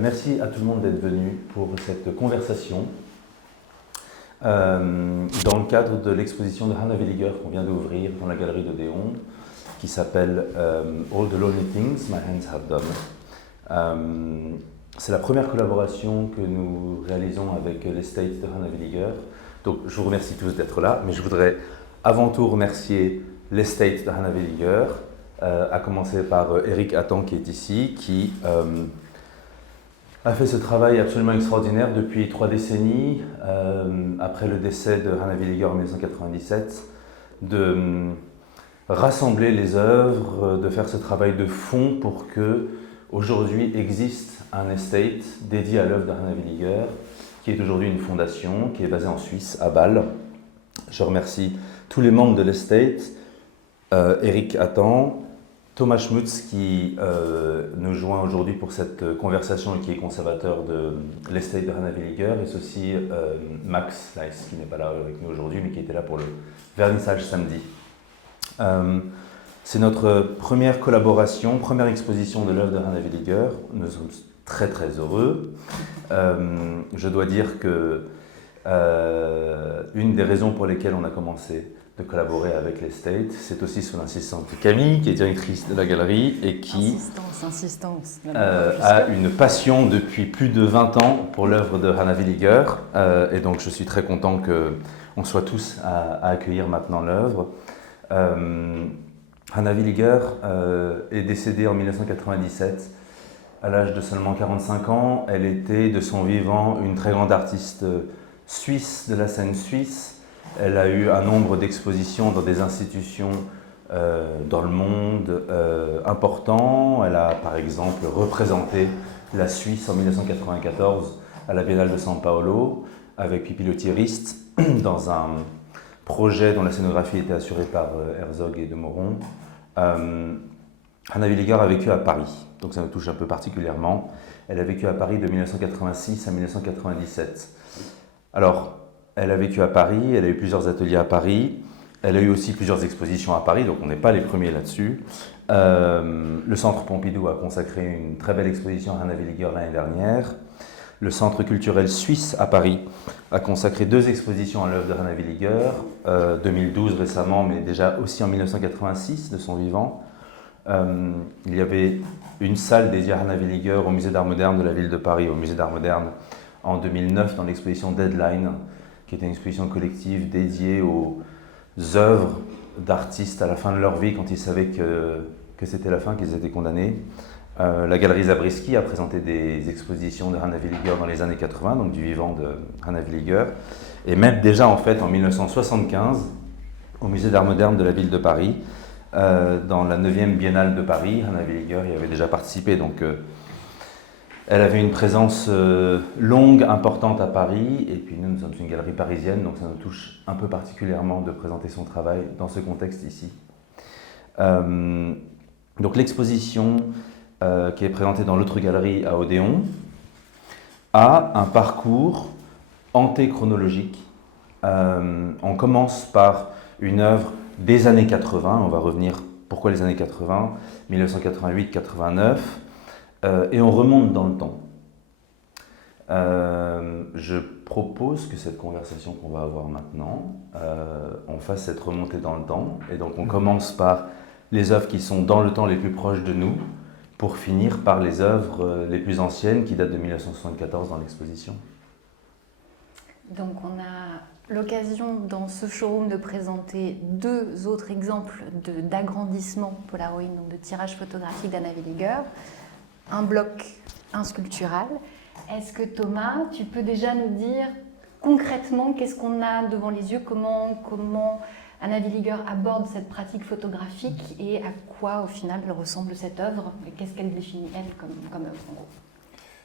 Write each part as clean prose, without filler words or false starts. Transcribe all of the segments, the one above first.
Merci à tout le monde d'être venu pour cette conversation dans le cadre de l'exposition de Hannah Williger qu'on vient d'ouvrir dans la galerie d'Odéon qui s'appelle All the Lonely Things My Hands Have Done. C'est la première collaboration que nous réalisons avec l'Estate de Hannah Williger. Donc je vous remercie tous d'être là, mais je voudrais avant tout remercier l'Estate de Hannah Williger, à commencer par Eric Attan qui est ici, qui a fait ce travail absolument extraordinaire depuis 3 décennies, après le décès de Hannah Williger en 1997, de rassembler les œuvres, de faire ce travail de fond pour que aujourd'hui existe un estate dédié à l'œuvre de Hannah Williger, qui est aujourd'hui une fondation, qui est basée en Suisse, à Bâle. Je remercie tous les membres de l'estate, Eric Attan, Thomas Schmutz qui nous joint aujourd'hui pour cette conversation et qui est conservateur de l'estate de Hannah Williger, et ceci Max Leiss qui n'est pas là avec nous aujourd'hui mais qui était là pour le vernissage samedi. C'est notre première collaboration, première exposition de l'œuvre de Hannah Williger. Nous sommes très très heureux. Je dois dire que une des raisons pour lesquelles on a commencé de collaborer avec l'Estate, c'est aussi sous l'insistance de Camille, qui est directrice de la galerie et qui a une passion depuis plus de 20 ans pour l'œuvre de Hannah Williger. Et donc je suis très content qu'on soit tous à accueillir maintenant l'œuvre. Hannah Williger est décédée en 1997 à l'âge de seulement 45 ans. Elle était de son vivant une très grande artiste suisse de la scène suisse. Elle a eu un nombre d'expositions dans des institutions dans le monde importants. Elle a par exemple représenté la Suisse en 1994 à la Biennale de São Paulo avec Pipilotti Rist dans un projet dont la scénographie était assurée par Herzog et de Moron. Hannah Williger a vécu à Paris, donc ça me touche un peu particulièrement. Elle a vécu à Paris de 1986 à 1997. Alors, elle a vécu à Paris, elle a eu plusieurs ateliers à Paris, elle a eu aussi plusieurs expositions à Paris, donc on n'est pas les premiers là-dessus. Le Centre Pompidou a consacré une très belle exposition à Hannah Williger l'année dernière. Le Centre culturel suisse à Paris a consacré 2 expositions à l'œuvre de Hannah Williger, 2012 récemment, mais déjà aussi en 1986 de son vivant. Il y avait une salle dédiée à Hannah Williger au Musée d'Art Moderne de la ville de Paris, au Musée d'Art Moderne, en 2009 dans l'exposition Deadline, qui était une exposition collective dédiée aux œuvres d'artistes à la fin de leur vie, quand ils savaient que c'était la fin, qu'ils étaient condamnés. La galerie Zabriskie a présenté des expositions de Hannah Williger dans les années 80, donc du vivant de Hannah Williger. Et même déjà en fait en 1975, au Musée d'Art Moderne de la ville de Paris, dans la 9e Biennale de Paris, Hannah Williger y avait déjà participé. Donc, elle avait une présence longue, importante à Paris, et puis nous sommes une galerie parisienne, donc ça nous touche un peu particulièrement de présenter son travail dans ce contexte ici. Donc l'exposition qui est présentée dans l'autre galerie à Odéon a un parcours antéchronologique. On commence par une œuvre des années 80, on va revenir pourquoi les années 80, 1988-89, et on remonte dans le temps. Je propose que cette conversation qu'on va avoir maintenant, on fasse cette remontée dans le temps, et donc on commence par les œuvres qui sont dans le temps les plus proches de nous, pour finir par les œuvres les plus anciennes qui datent de 1974 dans l'exposition. Donc on a l'occasion dans ce showroom de présenter 2 autres exemples d'agrandissement Polaroid, donc de tirage photographique d'Hannah Williger. Un bloc, un sculptural. Est-ce que Thomas, tu peux déjà nous dire concrètement qu'est-ce qu'on a devant les yeux, comment Hannah Williger aborde cette pratique photographique et à quoi au final ressemble cette œuvre et qu'est-ce qu'elle définit elle comme œuvre en gros?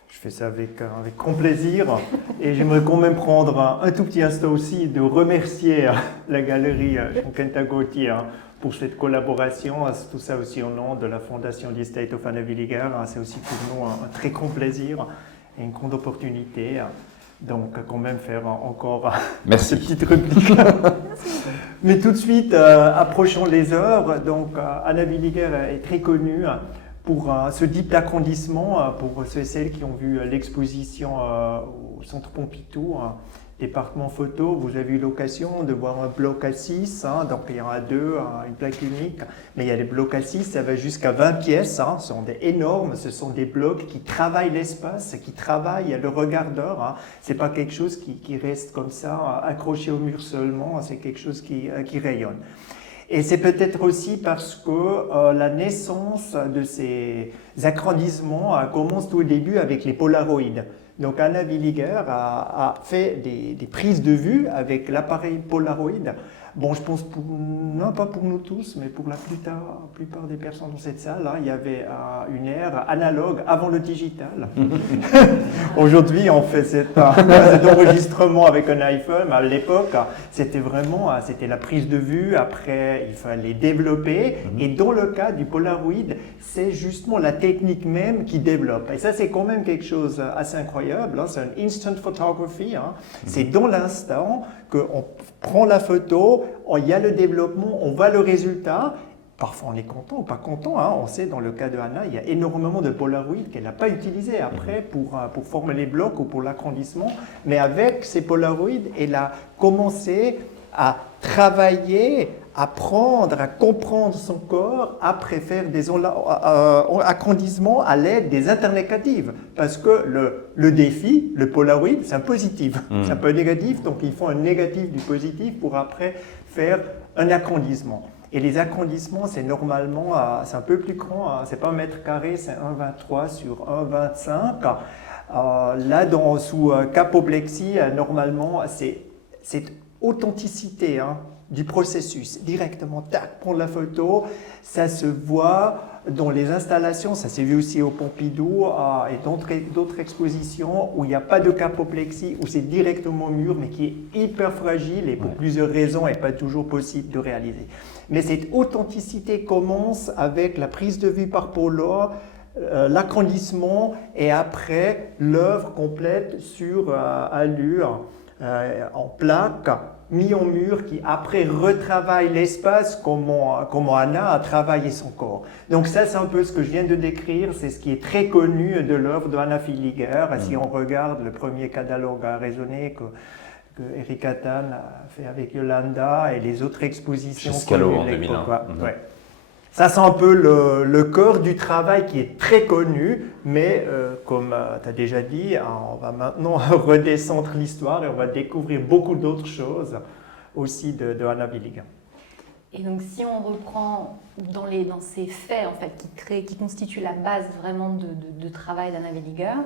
Je fais ça avec grand plaisir et j'aimerais quand même prendre un tout petit instant aussi de remercier la galerie Kentagotti pour cette collaboration, tout ça aussi au nom de la Fondation The Estate of Hannah Williger. C'est aussi pour nous un très grand plaisir et une grande opportunité. Donc, quand même faire encore cette petite réplique. Mais tout de suite, approchons les œuvres. Donc, Hannah Williger est très connue pour ce type d'agrandissement, pour ceux et celles qui ont vu l'exposition au Centre Pompidou, département photo, vous avez eu l'occasion de voir un bloc à 6, donc il y en a 2, une plaque unique, mais il y a des blocs à 6, ça va jusqu'à 20 pièces, ce sont énormes, ce sont des blocs qui travaillent l'espace, qui travaillent le regardeur, c'est pas quelque chose qui reste comme ça, accroché au mur seulement, c'est quelque chose qui rayonne. Et c'est peut-être aussi parce que la naissance de ces agrandissements commence tout au début avec les polaroïdes. Donc Anna Villiger a fait des prises de vue avec l'appareil Polaroid. Bon, je pense, non pas pour nous tous, mais pour la plupart des personnes dans cette salle, il y avait une ère analogue avant le digital. Aujourd'hui, on fait cet enregistrement avec un iPhone. À l'époque, c'était la prise de vue. Après, il fallait développer. Et dans le cas du Polaroid, c'est justement la technique même qui développe. Et ça, c'est quand même quelque chose assez incroyable. C'est un instant photography. C'est dans l'instant qu'on prend la photo, il y a le développement, on voit le résultat. Parfois on est content ou pas content. On sait, dans le cas de Anna, il y a énormément de Polaroid qu'elle n'a pas utilisé après pour former les blocs ou pour l'agrandissement. Mais avec ces Polaroid, elle a commencé à travailler, à apprendre, à comprendre son corps, après faire des agrandissements à l'aide des internégatives. Parce que le défi, le Polaroid, c'est un positif, c'est un peu négatif, donc il faut un négatif du positif pour après faire un agrandissement. Et les agrandissements, c'est normalement, c'est un peu plus grand, c'est pas un mètre carré, c'est 1,23 sur 1,25. Là, sous capoplexie, normalement, c'est cette authenticité du processus, directement, tac, prendre la photo, ça se voit dans les installations, ça s'est vu aussi au Pompidou et d'autres expositions où il n'y a pas de capoplexie, où c'est directement au mur, mais qui est hyper fragile et pour plusieurs raisons n'est pas toujours possible de réaliser. Mais cette authenticité commence avec la prise de vue par polo, l'agrandissement et après l'œuvre complète sur allure, en plaque, mis en mur, qui après retravaille l'espace comment Anna a travaillé son corps. Donc ça, c'est un peu ce que je viens de décrire, c'est ce qui est très connu de l'œuvre de Anna Villiger. Si on regarde le premier catalogue à raisonner que Eric Attan a fait avec Yolanda et les autres expositions. Chez Scalo en 2001. Ça, c'est un peu le cœur du travail qui est très connu, mais comme tu as déjà dit, on va maintenant redescendre l'histoire et on va découvrir beaucoup d'autres choses aussi de Anna Villiger. Et donc, si on reprend dans ces faits en fait, qui constituent la base vraiment de travail d'Anna Villiger,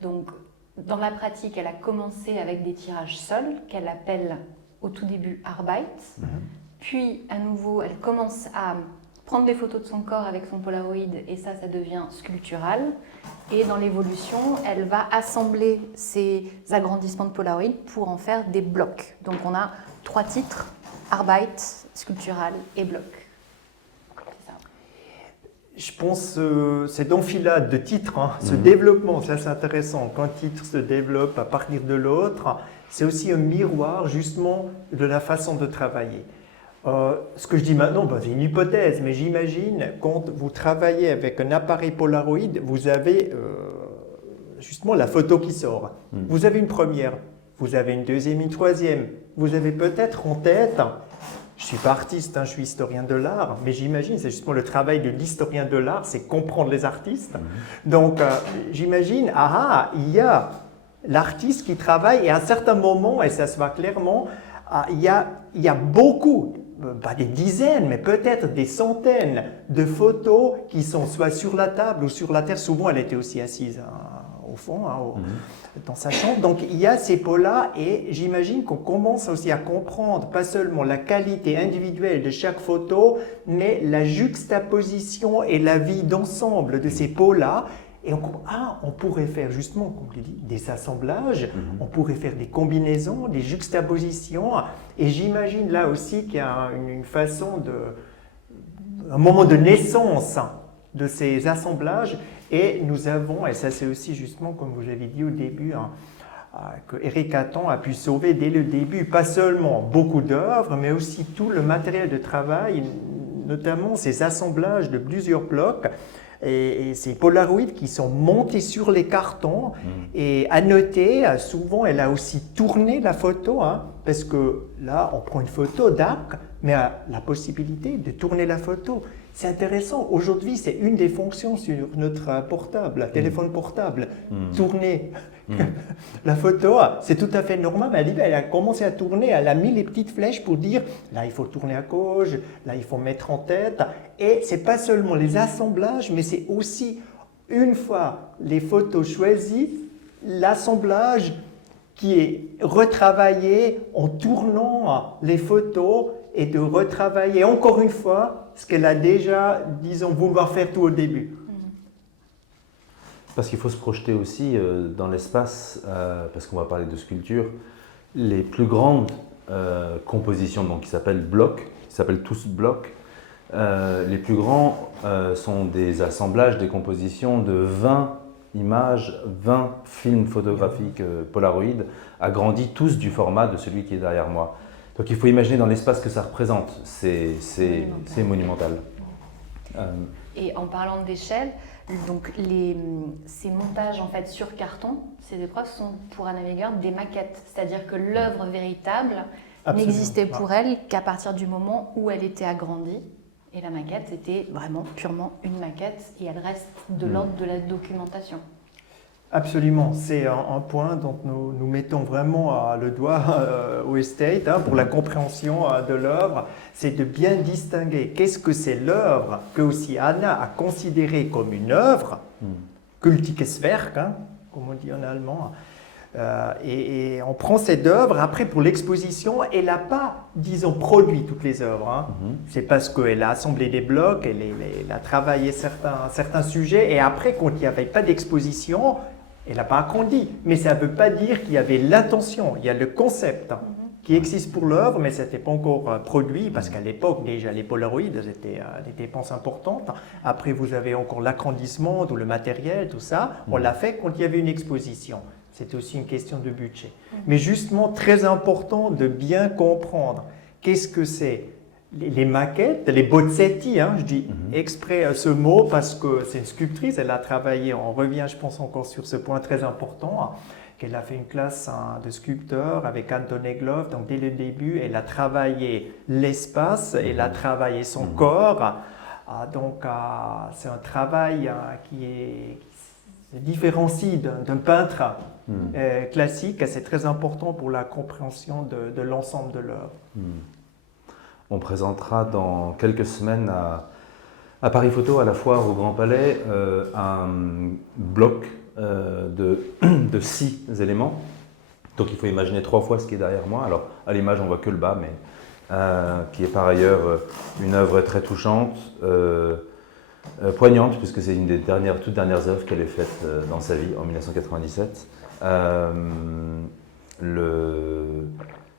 donc dans la pratique, elle a commencé avec des tirages seuls qu'elle appelle au tout début Arbeit, puis à nouveau, elle commence à prendre des photos de son corps avec son Polaroid et ça devient sculptural. Et dans l'évolution, elle va assembler ces agrandissements de Polaroid pour en faire des blocs. Donc on a 3 titres, Arbeit, sculptural et bloc. C'est ça. Je pense cette enfilade de titres, ce développement, ça c'est intéressant. Quand un titre se développe à partir de l'autre, c'est aussi un miroir justement de la façon de travailler. Ce que je dis maintenant, c'est une hypothèse, mais j'imagine quand vous travaillez avec un appareil Polaroid, vous avez justement la photo qui sort. Vous avez une première, vous avez une deuxième, une troisième. Vous avez peut-être en tête, je ne suis pas artiste, je suis historien de l'art, mais j'imagine, c'est justement le travail de l'historien de l'art, c'est comprendre les artistes. Donc j'imagine, il y a l'artiste qui travaille et à un certain moment, et ça se voit clairement, il y a beaucoup, pas des dizaines, mais peut-être des centaines de photos qui sont soit sur la table ou sur la terre. Souvent, elle était aussi assise au fond, dans sa chambre. Donc, il y a ces pots-là et j'imagine qu'on commence aussi à comprendre pas seulement la qualité individuelle de chaque photo, mais la juxtaposition et la vie d'ensemble de ces pots-là. Et on pourrait faire justement, comme je l'ai dit, des assemblages, on pourrait faire des combinaisons, des juxtapositions. Et j'imagine là aussi qu'il y a une façon un moment de naissance de ces assemblages. Et nous avons, et ça c'est aussi justement, comme vous l'avez dit au début, que Eric Attan a pu sauver dès le début, pas seulement beaucoup d'œuvres, mais aussi tout le matériel de travail, notamment ces assemblages de plusieurs blocs. Et ces Polaroids qui sont montés sur les cartons. Et à noter, souvent, elle a aussi tourné la photo, hein, parce que là, on prend une photo d'arc, mais a la possibilité de tourner la photo. C'est intéressant. Aujourd'hui, c'est une des fonctions sur notre portable, téléphone portable. Tourner la photo, c'est tout à fait normal. Mais elle a commencé à tourner, elle a mis les petites flèches pour dire là, il faut tourner à gauche, là, il faut mettre en tête. Et ce n'est pas seulement les assemblages, mais c'est aussi, une fois les photos choisies, l'assemblage qui est retravaillé en tournant les photos et de retravailler encore une fois ce qu'elle a déjà, disons, vouloir faire tout au début. Parce qu'il faut se projeter aussi dans l'espace, parce qu'on va parler de sculpture. Les plus grandes compositions, donc qui s'appellent blocs, qui s'appellent tous blocs, les plus grands sont des assemblages, des compositions de 20 images, 20 films photographiques Polaroid, agrandis tous du format de celui qui est derrière moi. Donc il faut imaginer dans l'espace que ça représente, c'est monumental. Et en parlant d'échelle, donc ces montages en fait sur carton, ces épreuves sont pour Anna Weger des maquettes, c'est-à-dire que l'œuvre véritable n'existait pour elle qu'à partir du moment où elle était agrandie. Et la maquette était vraiment purement une maquette et elle reste de l'ordre de la documentation. Absolument, c'est un point dont nous mettons vraiment le doigt au Estate pour la compréhension de l'œuvre, c'est de bien distinguer qu'est-ce que c'est l'œuvre que aussi Anna a considérée comme une œuvre, Gültiges Werk, comme on dit en allemand, et on prend cette œuvre, après pour l'exposition, elle n'a pas, disons, produit toutes les œuvres. C'est parce qu'elle a assemblé des blocs, elle a travaillé certains sujets, et après, quand il n'y avait pas d'exposition, elle n'a pas agrandi. Mais ça ne veut pas dire qu'il y avait l'intention, il y a le concept qui existe pour l'œuvre, mais ça n'était pas encore produit, parce qu'à l'époque, déjà, les Polaroids étaient des dépenses importantes. Après, vous avez encore l'agrandissement, tout le matériel, tout ça. On l'a fait quand il y avait une exposition. C'est aussi une question de budget. Mais justement, très important de bien comprendre qu'est-ce que c'est les maquettes, les bozzetti, je dis exprès ce mot parce que c'est une sculptrice, elle a travaillé, on revient je pense encore sur ce point très important, qu'elle a fait une classe de sculpteur avec Anton Egloff, donc dès le début, elle a travaillé l'espace, elle a travaillé son corps, donc c'est un travail qui se différencie d'un peintre classique, c'est très important pour la compréhension de l'ensemble de l'œuvre. On présentera dans quelques semaines à Paris Photo, à la foire au Grand Palais, un bloc de 6 éléments. Donc il faut imaginer 3 fois ce qui est derrière moi. Alors à l'image on voit que le bas, mais qui est par ailleurs une œuvre très touchante, poignante, puisque c'est une des toutes dernières œuvres qu'elle ait faites dans sa vie, en 1997.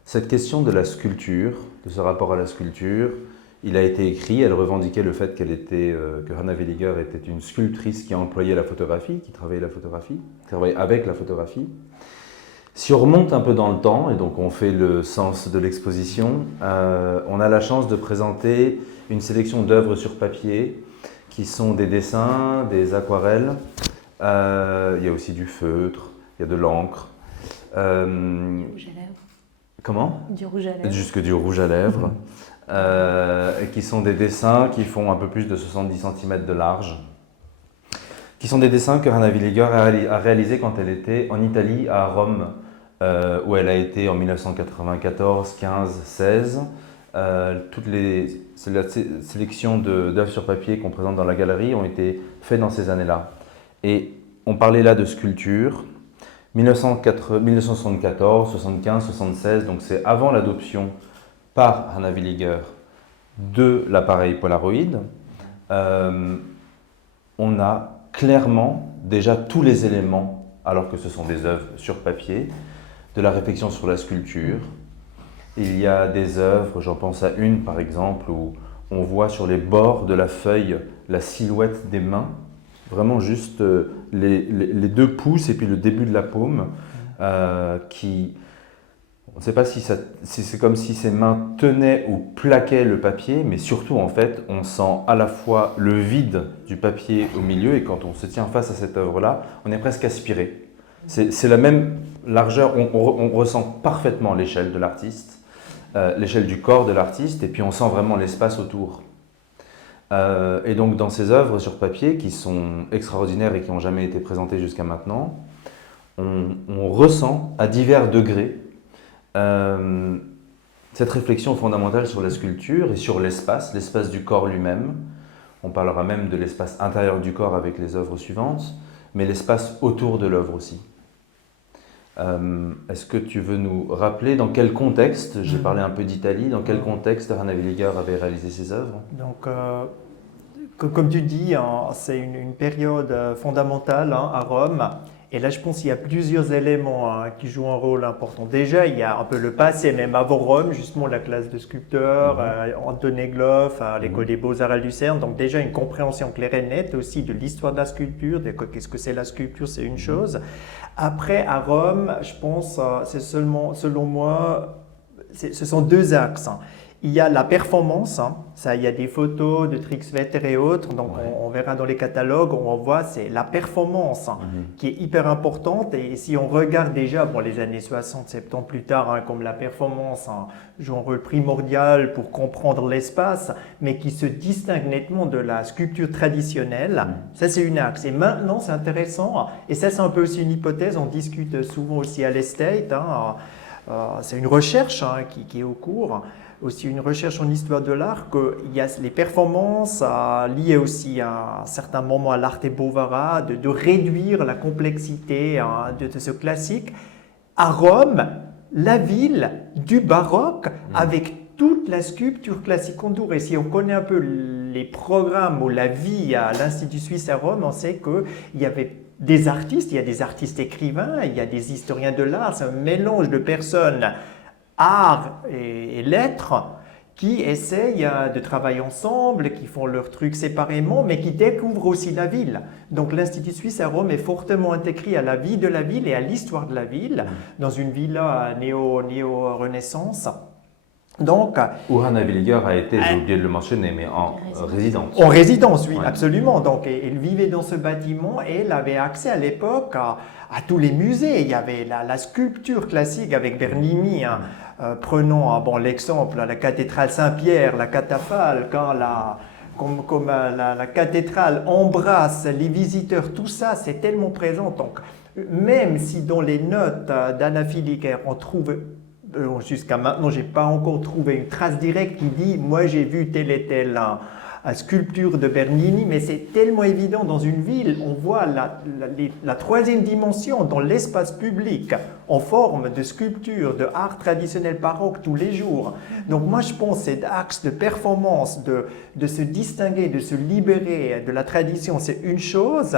Cette question de la sculpture, de ce rapport à la sculpture, il a été écrit, elle revendiquait le fait que Anna Weger était une sculptrice qui employait la photographie, qui travaillait avec la photographie. Si on remonte un peu dans le temps, et donc on fait le sens de l'exposition, on a la chance de présenter une sélection d'œuvres sur papier qui sont des dessins, des aquarelles, il y a aussi du feutre, il y a de l'encre. Rouge à lèvres. Comment ? Du rouge à lèvres. Jusque du rouge à lèvres. Qui sont des dessins qui font un peu plus de 70 cm de large. Qui sont des dessins que Anna Weger a réalisés quand elle était en Italie, à Rome, où elle a été en 1994, 15, 16. La sélection d'œuvres sur papier qu'on présente dans la galerie ont été faites dans ces années-là. Et on parlait là de sculpture. 1974, 75, 76, donc c'est avant l'adoption par Anna Weger de l'appareil Polaroid. On a clairement déjà tous les éléments, alors que ce sont des œuvres sur papier, de la réflexion sur la sculpture. Il y a des œuvres, j'en pense à une par exemple, où on voit sur les bords de la feuille la silhouette des mains, vraiment juste les 2 pouces et puis le début de la paume, qui On ne sait pas si c'est comme si ses mains tenaient ou plaquaient le papier, mais surtout en fait, on sent à la fois le vide du papier au milieu et quand on se tient face à cette œuvre-là, on est presque aspiré. C'est la même largeur, on ressent parfaitement l'échelle de l'artiste, l'échelle du corps de l'artiste, et puis on sent vraiment l'espace autour. Et donc dans ces œuvres sur papier qui sont extraordinaires et qui n'ont jamais été présentées jusqu'à maintenant, on ressent à divers degrés cette réflexion fondamentale sur la sculpture et sur l'espace du corps lui-même. On parlera même de l'espace intérieur du corps avec les œuvres suivantes, mais l'espace autour de l'œuvre aussi. Est-ce que tu veux nous rappeler dans quel contexte, j'ai parlé un peu d'Italie, dans quel contexte Rana Villiger avait réalisé ses œuvres? Donc, comme tu dis, hein, c'est une période fondamentale hein, à Rome. Et là, je pense qu'il y a plusieurs éléments hein, qui jouent un rôle important. Déjà, il y a un peu le passé, même avant Rome, justement la classe de sculpteurs, Antoine Egloff, l'école des Beaux-Arts à Lucerne. Donc déjà, une compréhension claire et nette aussi de l'histoire de la sculpture, de qu'est-ce que c'est la sculpture, c'est une chose. Après, à Rome, je pense, c'est seulement, selon moi, ce sont deux axes. Hein. Il y a la performance, hein. Ça, il y a des photos de Trixvetter et autres, donc on verra dans les catalogues, on voit c'est la performance hein, qui est hyper importante. Et si on regarde déjà bon, les années 60, 70 plus tard, hein, comme la performance hein, joue un rôle primordial pour comprendre l'espace, mais qui se distingue nettement de la sculpture traditionnelle, ça c'est une axe. Et maintenant, c'est intéressant, et ça c'est un peu aussi une hypothèse, on discute souvent aussi à l'Estate, hein, c'est une recherche hein, qui est au cours, aussi une recherche en histoire de l'art, qu'il y a les performances liées aussi à un certain moment à l'Arte Bovara, de réduire la complexité hein, de ce classique. À Rome, la ville du baroque, avec toute la sculpture classique entourée. Et si on connaît un peu les programmes ou la vie à l'Institut suisse à Rome, on sait qu'il y avait des artistes, il y a des artistes écrivains, il y a des historiens de l'art, c'est un mélange de personnes art et lettres qui essayent de travailler ensemble, qui font leurs trucs séparément, mais qui découvrent aussi la ville. Donc l'Institut suisse à Rome est fortement intégré à la vie de la ville et à l'histoire de la ville, dans une villa néo-renaissance. Donc, où Rana Villiger a été, j'ai oublié de le mentionner, mais en résidence. En résidence, oui, absolument. Donc, elle vivait dans ce bâtiment et elle avait accès à l'époque à tous les musées. Il y avait la sculpture classique avec Bernini. Hein. Prenons bon, l'exemple, la cathédrale Saint-Pierre, la catafalque, hein, comme la cathédrale embrasse les visiteurs, tout ça, c'est tellement présent. Donc, même si dans les notes d'Anna Villiger, on trouve jusqu'à maintenant, je n'ai pas encore trouvé une trace directe qui dit « moi j'ai vu telle et telle sculpture de Bernini », mais c'est tellement évident dans une ville, on voit la troisième dimension dans l'espace public en forme de sculpture, de art traditionnel baroque tous les jours. Donc moi je pense que cet axe de performance, de se distinguer, de se libérer de la tradition, c'est une chose.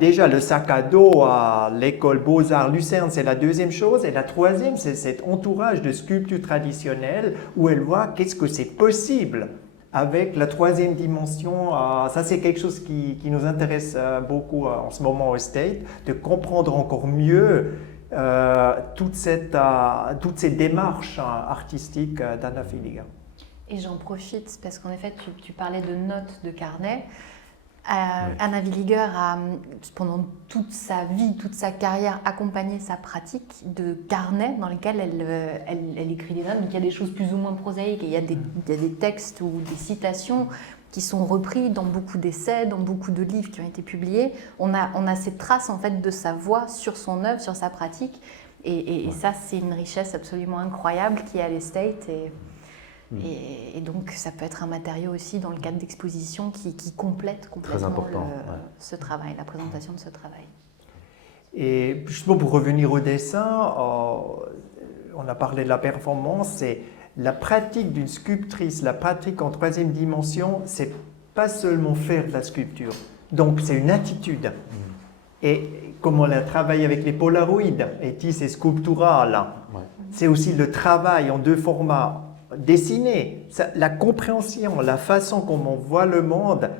Déjà, le sac à dos à l'école Beaux-Arts Lucerne, c'est la deuxième chose. Et la troisième, c'est cet entourage de sculpture traditionnelle où elle voit qu'est-ce que c'est possible avec la troisième dimension. Ça, c'est quelque chose qui nous intéresse beaucoup en ce moment au State, de comprendre encore mieux toutes ces démarches artistiques d'Anna Villiger. Et j'en profite parce qu'en effet, tu parlais de notes de carnet. Anna Villiger a, pendant toute sa vie, toute sa carrière, accompagné sa pratique de carnet dans lesquels elle écrit des notes. Donc il y a des choses plus ou moins prosaïques et il y a des textes ou des citations qui sont repris dans beaucoup d'essais, dans beaucoup de livres qui ont été publiés. On a cette trace en fait de sa voix sur son œuvre, sur sa pratique. Et ça, c'est une richesse absolument incroyable qui est à l'Estate. Et donc, ça peut être un matériau aussi dans le cadre d'expositions qui complète complètement ce travail, la présentation de ce travail. Et justement, pour revenir au dessin, on a parlé de la performance, c'est la pratique d'une sculptrice, la pratique en troisième dimension, c'est pas seulement faire de la sculpture. Donc, c'est une attitude. Et comme on a travaillé avec les polaroïdes, Etis et Sculptural, c'est aussi le travail en deux formats. Dessiner, la compréhension, la façon comme on voit le monde,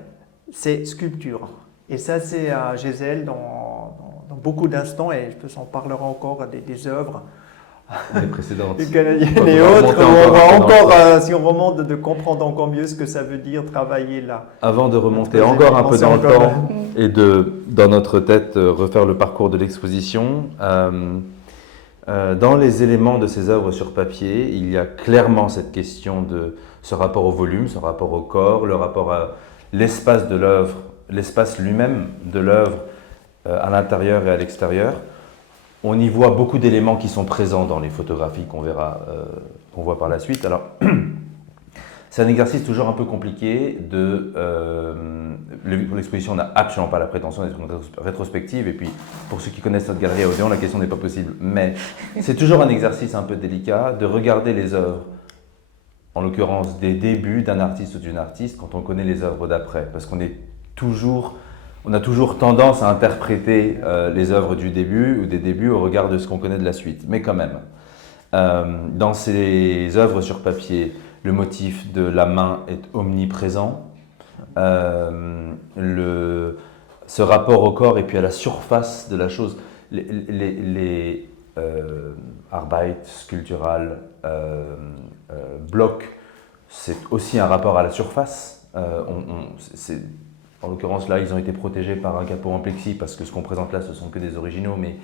c'est sculpture. Et ça, c'est à Gisèle dans beaucoup d'instants, et je pense qu'on parlera encore des œuvres les précédentes. Les Canadiennes Quand et on va autres, remonter on va encore encore, dans le si on remonte, de comprendre encore mieux ce que ça veut dire travailler là. Avant de remonter Parce que encore un peu dans le encore temps et dans notre tête, refaire le parcours de l'exposition, dans les éléments de ces œuvres sur papier, il y a clairement cette question de ce rapport au volume, ce rapport au corps, le rapport à l'espace de l'œuvre, l'espace lui-même de l'œuvre à l'intérieur et à l'extérieur. On y voit beaucoup d'éléments qui sont présents dans les photographies qu'on voit par la suite. Alors, c'est un exercice toujours un peu compliqué pour l'exposition, on n'a absolument pas la prétention d'être une rétrospective. Et puis, pour ceux qui connaissent notre galerie à Odéon, la question n'est pas possible. Mais c'est toujours un exercice un peu délicat de regarder les œuvres, en l'occurrence des débuts d'un artiste ou d'une artiste, quand on connaît les œuvres d'après. Parce qu'on a toujours tendance à interpréter les œuvres du début ou des débuts au regard de ce qu'on connaît de la suite. Mais quand même, dans ces œuvres sur papier, le motif de la main est omniprésent. Ce rapport au corps et puis à la surface de la chose, les Arbeit, sculptural, bloc, c'est aussi un rapport à la surface. En l'occurrence là, ils ont été protégés par un capot en plexi parce que ce qu'on présente là, ce sont que des originaux, mais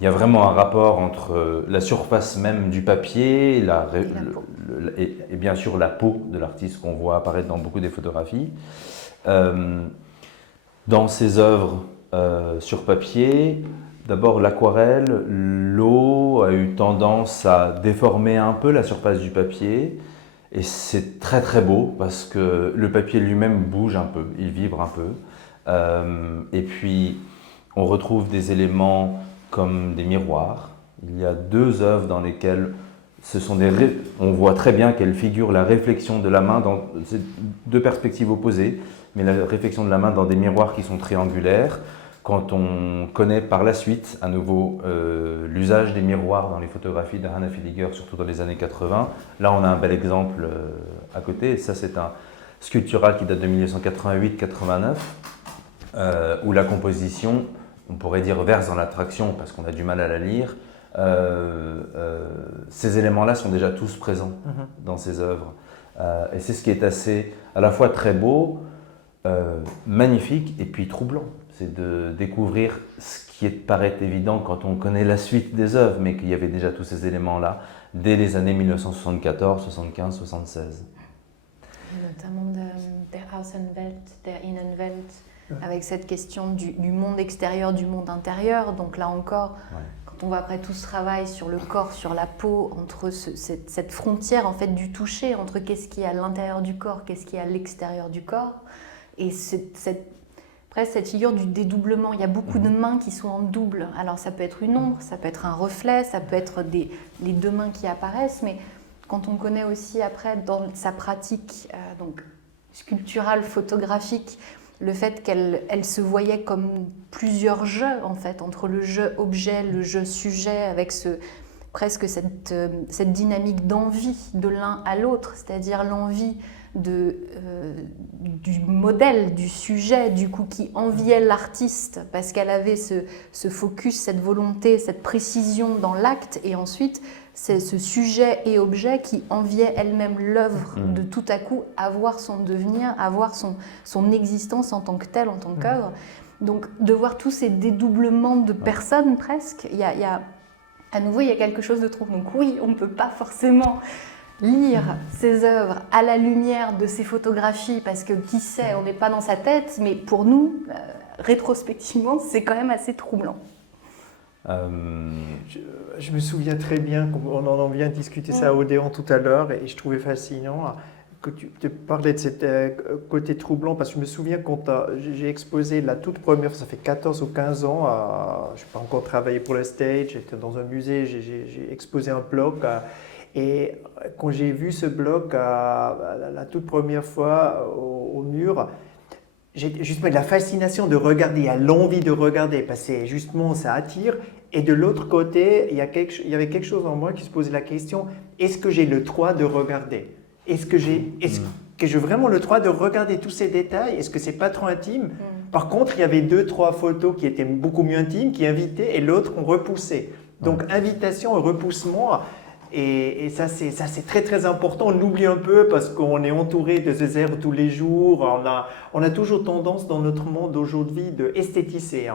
il y a vraiment un rapport entre la surface même du papier et bien sûr la peau de l'artiste qu'on voit apparaître dans beaucoup des photographies. Dans ces œuvres sur papier, d'abord l'aquarelle, l'eau a eu tendance à déformer un peu la surface du papier. Et c'est très très beau parce que le papier lui-même bouge un peu, il vibre un peu. Et puis on retrouve des éléments comme des miroirs. Il y a deux œuvres dans lesquelles on voit très bien qu'elles figurent la réflexion de la main dans ces deux perspectives opposées, mais la réflexion de la main dans des miroirs qui sont triangulaires. Quand on connaît par la suite, à nouveau, l'usage des miroirs dans les photographies de Hannah Filiger, surtout dans les années 80, là on a un bel exemple à côté. Et ça, c'est un sculptural qui date de 1988-89, où la composition, on pourrait dire, verse dans l'attraction parce qu'on a du mal à la lire. Ces éléments-là sont déjà tous présents dans ces œuvres. Et c'est ce qui est assez, à la fois très beau, magnifique et puis troublant. C'est de découvrir ce qui paraît évident quand on connaît la suite des œuvres, mais qu'il y avait déjà tous ces éléments-là dès les années 1974, 75, 76. Notamment der Außenwelt, der Innenwelt, avec cette question du monde extérieur, du monde intérieur. Donc là encore, quand on voit après tout ce travail sur le corps, sur la peau, entre cette frontière en fait du toucher, entre qu'est-ce qui est à l'intérieur du corps, qu'est-ce qui est à l'extérieur du corps, et cette figure du dédoublement. Il y a beaucoup de mains qui sont en double. Alors ça peut être une ombre, ça peut être un reflet, ça peut être les deux mains qui apparaissent, mais quand on connaît aussi après dans sa pratique donc sculpturale, photographique, le fait qu'elle se voyait comme plusieurs jeux en fait, entre le jeu objet, le jeu sujet, avec presque cette dynamique d'envie de l'un à l'autre, c'est-à-dire l'envie du modèle, du sujet, du coup, qui enviait l'artiste parce qu'elle avait ce focus, cette volonté, cette précision dans l'acte, et ensuite c'est ce sujet et objet qui enviait elle-même l'œuvre de tout à coup avoir son devenir, avoir son existence en tant que telle, en tant qu'œuvre. Donc de voir tous ces dédoublements de personnes presque, à nouveau il y a quelque chose de trop. Donc oui, on ne peut pas forcément lire ses œuvres à la lumière de ses photographies parce que qui sait, on n'est pas dans sa tête, mais pour nous, rétrospectivement, c'est quand même assez troublant. Je me souviens très bien, on en a bien discuté ça à Odéon tout à l'heure, et je trouvais fascinant que tu te parlais de cet côté troublant, parce que je me souviens quand j'ai exposé la toute première, ça fait 14 ou 15 ans, je n'ai pas encore travaillé pour la Stage, j'étais dans un musée, j'ai exposé un bloc, et quand j'ai vu ce bloc la toute première fois au mur, j'ai justement la fascination de regarder, il y a l'envie de regarder, parce que justement ça attire. Et de l'autre côté, il y avait quelque chose en moi qui se posait la question, est-ce que j'ai le droit de regarder? Est-ce que j'ai vraiment le droit de regarder tous ces détails? Est-ce que c'est pas trop intime? Par contre, il y avait 2-3 photos qui étaient beaucoup mieux intimes, qui invitaient, et l'autre on repoussait. Donc invitation et repoussement. Et ça, c'est très très important. On l'oublie un peu parce qu'on est entouré de ces herbes tous les jours. On a toujours tendance dans notre monde d'aujourd'hui de esthétiser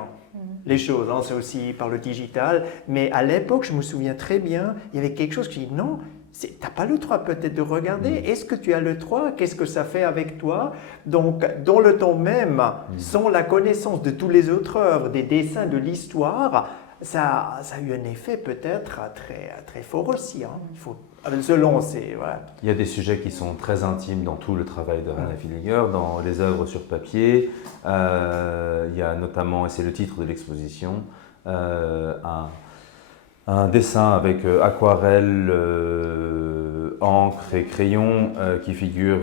les choses. C'est aussi par le digital. Mais à l'époque, je me souviens très bien, il y avait quelque chose qui dit non, tu n'as pas le droit peut-être de regarder. Est-ce que tu as le droit? Qu'est-ce que ça fait avec toi? Donc, dans le temps même, sans la connaissance de toutes les autres œuvres, des dessins, de l'histoire, ça a eu un effet peut-être très, très fort aussi. Il faut, selon, voilà. Il y a des sujets qui sont très intimes dans tout le travail de Hannah Villiger, dans les œuvres sur papier. Il y a notamment, et c'est le titre de l'exposition, un dessin avec aquarelle, encre et crayon qui figure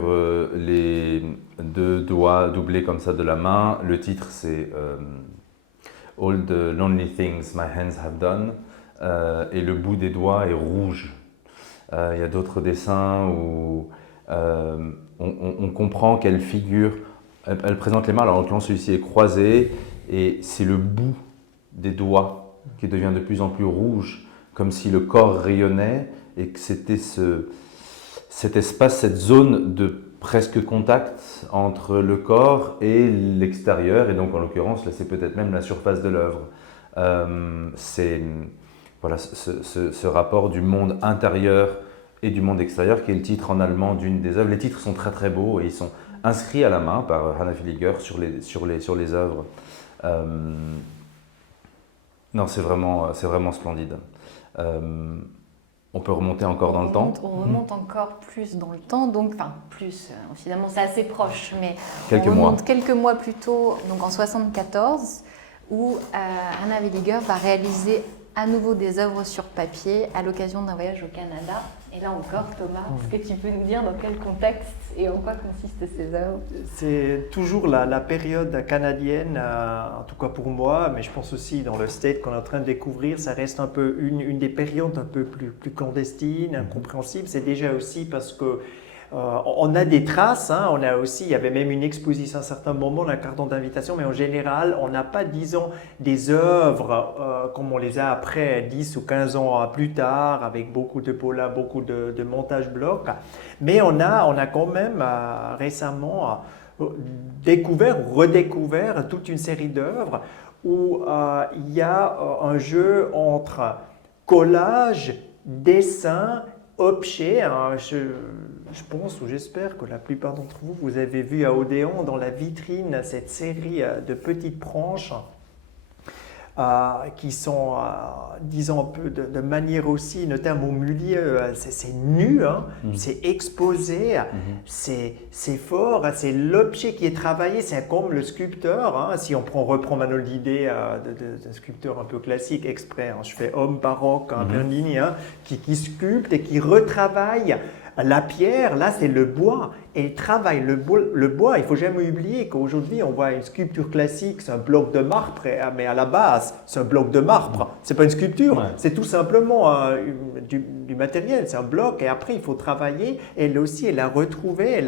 les deux doigts doublés comme ça de la main. Le titre c'est All the Lonely Things My Hands Have Done et le bout des doigts est rouge. Il y a d'autres dessins où on comprend qu'elle figure, elle présente les mains, alors en l'occurrence celui-ci est croisé et c'est le bout des doigts qui devient de plus en plus rouge, comme si le corps rayonnait et que c'était cet espace, cette zone de presque contact entre le corps et l'extérieur, et donc en l'occurrence, là c'est peut-être même la surface de l'œuvre. C'est voilà, ce rapport du monde intérieur et du monde extérieur qui est le titre en allemand d'une des œuvres. Les titres sont très très beaux et ils sont inscrits à la main par Hannah Villiger sur les œuvres. Non, c'est vraiment splendide. On peut remonter encore dans le temps. On remonte encore plus dans le temps, donc finalement c'est assez proche, mais quelques on remonte mois. Quelques mois plus tôt, donc en 1974, où Hannah Villiger va réaliser à nouveau des œuvres sur papier à l'occasion d'un voyage au Canada. Et là encore, Thomas, est-ce que tu peux nous dire dans quel contexte et en quoi consistent ces œuvres? C'est toujours la période canadienne, en tout cas pour moi, mais je pense aussi dans le state qu'on est en train de découvrir, ça reste un peu une des périodes un peu plus clandestines, incompréhensibles. C'est déjà aussi parce que on a des traces, on a aussi, il y avait même une exposition à un certain moment, un carton d'invitation, mais en général, on n'a pas, disons, des œuvres comme on les a après 10 ou 15 ans plus tard, avec beaucoup de polas, beaucoup de montage bloc. Mais on a quand même récemment redécouvert toute une série d'œuvres où il y a un jeu entre collage, dessin, objet. Je pense ou j'espère que la plupart d'entre vous, vous avez vu à Odéon dans la vitrine cette série de petites branches qui sont, disons, un peu de manière aussi, notamment au milieu, c'est nu, c'est exposé, c'est fort, c'est l'objet qui est travaillé, c'est comme le sculpteur. Si on reprend maintenant l'idée d'un sculpteur un peu classique, exprès, je fais homme baroque, Bernini, qui sculpte et qui retravaille la pierre, là c'est le bois, et il travaille le bois. Il ne faut jamais oublier qu'aujourd'hui on voit une sculpture classique, c'est un bloc de marbre, mais à la base c'est un bloc de marbre, c'est pas une sculpture, c'est tout simplement du matériel, c'est un bloc, et après il faut travailler. Et elle aussi, elle a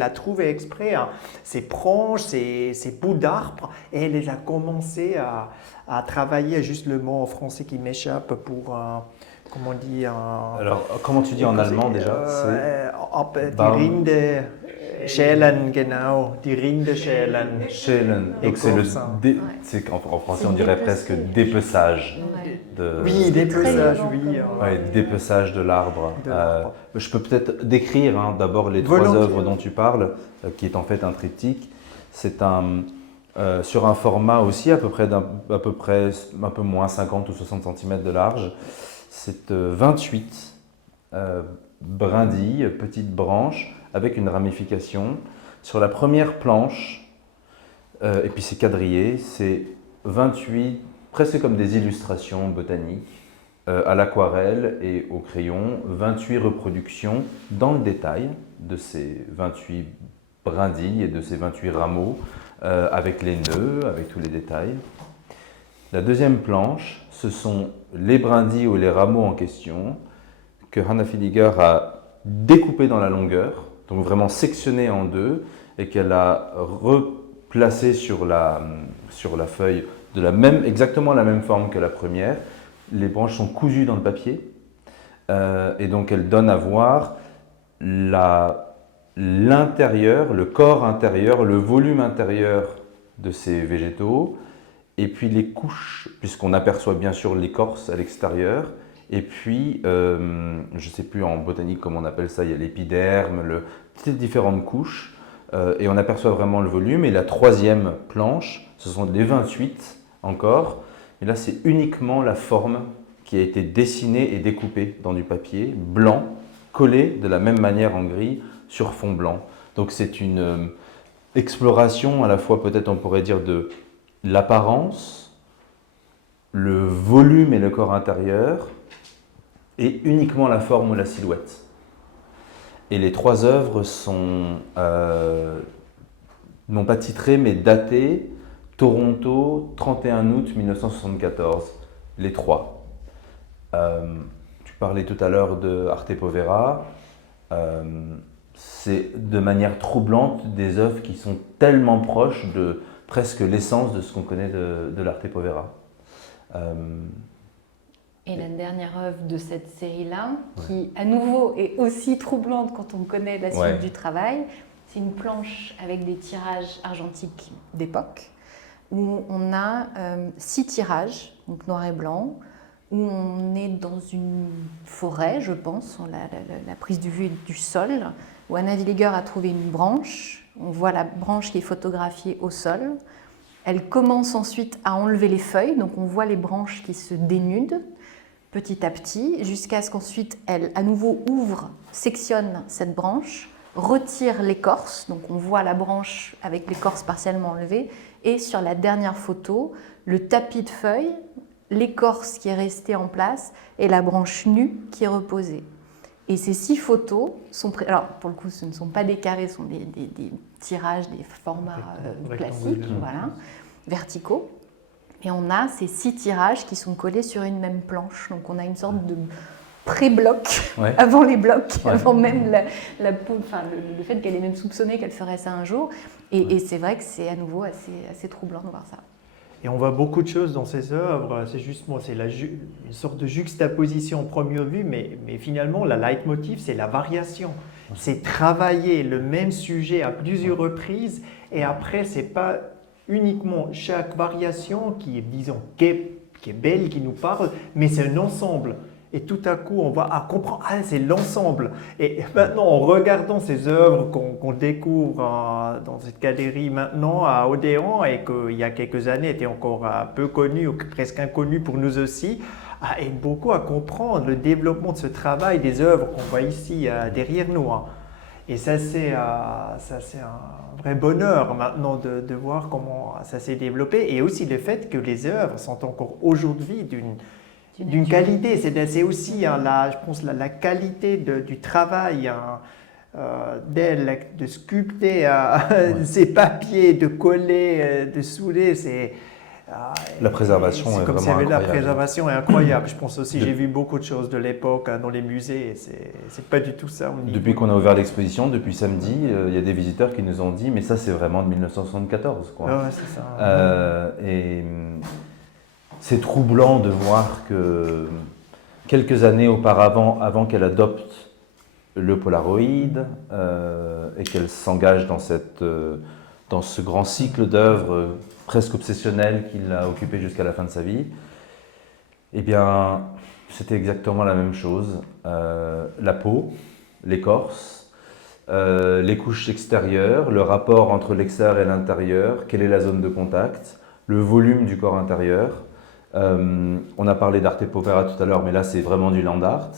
trouvé exprès ces branches, ces bouts d'arbres, et elle les a commencé à travailler, juste le mot en français qui m'échappe pour... comment on dit Alors, comment tu dis en allemand déjà? Die Rinde schälen, genau. Die Rinde schälen. Schälen. Donc en français on dirait presque dépeçage. Oui, dépeçage, oui. Dépeçage de l'arbre. Je peux peut-être décrire d'abord les trois œuvres dont tu parles, qui est en fait un triptyque. C'est sur un format aussi à peu près un peu moins 50 ou 60 cm de large. C'est 28 brindilles, petites branches, avec une ramification. Sur la première planche, et puis c'est quadrillé, c'est 28, presque comme des illustrations botaniques, à l'aquarelle et au crayon, 28 reproductions dans le détail de ces 28 brindilles et de ces 28 rameaux, avec les nœuds, avec tous les détails. La deuxième planche, ce sont les brindilles ou les rameaux en question que Hannah Villiger a découpés dans la longueur, donc vraiment sectionnés en deux, et qu'elle a replacés sur la feuille de exactement la même forme que la première, les branches sont cousues dans le papier et donc elles donnent à voir l'intérieur, le corps intérieur, le volume intérieur de ces végétaux et puis les couches, puisqu'on aperçoit bien sûr l'écorce à l'extérieur. Et puis, je ne sais plus en botanique comment on appelle ça, il y a l'épiderme, toutes différentes couches, et on aperçoit vraiment le volume. Et la troisième planche, ce sont les 28 encore, et là c'est uniquement la forme qui a été dessinée et découpée dans du papier blanc, collé de la même manière en gris sur fond blanc. Donc c'est une exploration à la fois, peut-être on pourrait dire, de l'apparence, le volume et le corps intérieur, et uniquement la forme ou la silhouette. Et les 3 œuvres sont, non pas titrées, mais datées, Toronto, 31 août 1974, les 3. Tu parlais tout à l'heure de Arte Povera, c'est de manière troublante des œuvres qui sont tellement proches de presque l'essence de ce qu'on connaît de l'Arte Povera. Et la dernière œuvre de cette série-là, qui à nouveau est aussi troublante quand on connaît la suite du travail, c'est une planche avec des tirages argentiques d'époque, où on a 6 tirages, donc noir et blanc, où on est dans une forêt, je pense, la prise de vue du sol, où Anna Villiger a trouvé une branche, on voit la branche qui est photographiée au sol, elle commence ensuite à enlever les feuilles, donc on voit les branches qui se dénudent, petit à petit, jusqu'à ce qu'ensuite elle à nouveau ouvre, sectionne cette branche, retire l'écorce, donc on voit la branche avec l'écorce partiellement enlevée, et sur la dernière photo, le tapis de feuilles, l'écorce qui est restée en place et la branche nue qui est reposée. Et ces 6 photos sont... Alors pour le coup, ce ne sont pas des carrés, ce sont des tirages, des formats classiques, voilà, verticaux. Et on a ces 6 tirages qui sont collés sur une même planche. Donc on a une sorte de pré-bloc avant les blocs, avant même le fait qu'elle ait même soupçonné qu'elle ferait ça un jour. Et c'est vrai que c'est à nouveau assez troublant de voir ça. Et on voit beaucoup de choses dans ces œuvres. C'est justement une sorte de juxtaposition en première vue, mais finalement, la leitmotiv, c'est la variation. C'est travailler le même sujet à plusieurs reprises, et après, c'est pas uniquement chaque variation qui est, disons, qui est belle, qui nous parle, mais c'est un ensemble. Et tout à coup, on va comprendre, c'est l'ensemble. Et maintenant, en regardant ces œuvres qu'on découvre dans cette galerie maintenant à Odéon, et qu'il y a quelques années étaient encore peu connues, ou presque inconnues pour nous aussi, aide beaucoup à comprendre le développement de ce travail des œuvres qu'on voit ici derrière nous. Et ça, c'est un vrai bonheur maintenant de voir comment ça s'est développé, et aussi le fait que les œuvres sont encore aujourd'hui d'une qualité. C'est aussi, je pense, la qualité du travail d'elle, de sculpter ces papiers, de coller, de souder. La préservation est vraiment incroyable. La préservation est incroyable. Je pense aussi, j'ai vu beaucoup de choses de l'époque dans les musées, et c'est pas du tout ça. Depuis qu'on a ouvert l'exposition, depuis samedi, il y a des visiteurs qui nous ont dit « mais ça c'est vraiment de 1974 ». Ouais, c'est ça. Et c'est troublant de voir que quelques années auparavant, avant qu'elle adopte le Polaroid et qu'elle s'engage dans ce grand cycle d'œuvres presque obsessionnel qui l'a occupé jusqu'à la fin de sa vie, eh bien, c'était exactement la même chose. La peau, l'écorce, les couches extérieures, le rapport entre l'extérieur et l'intérieur, quelle est la zone de contact, le volume du corps intérieur. On a parlé d'Arte Povera tout à l'heure, mais là c'est vraiment du land art.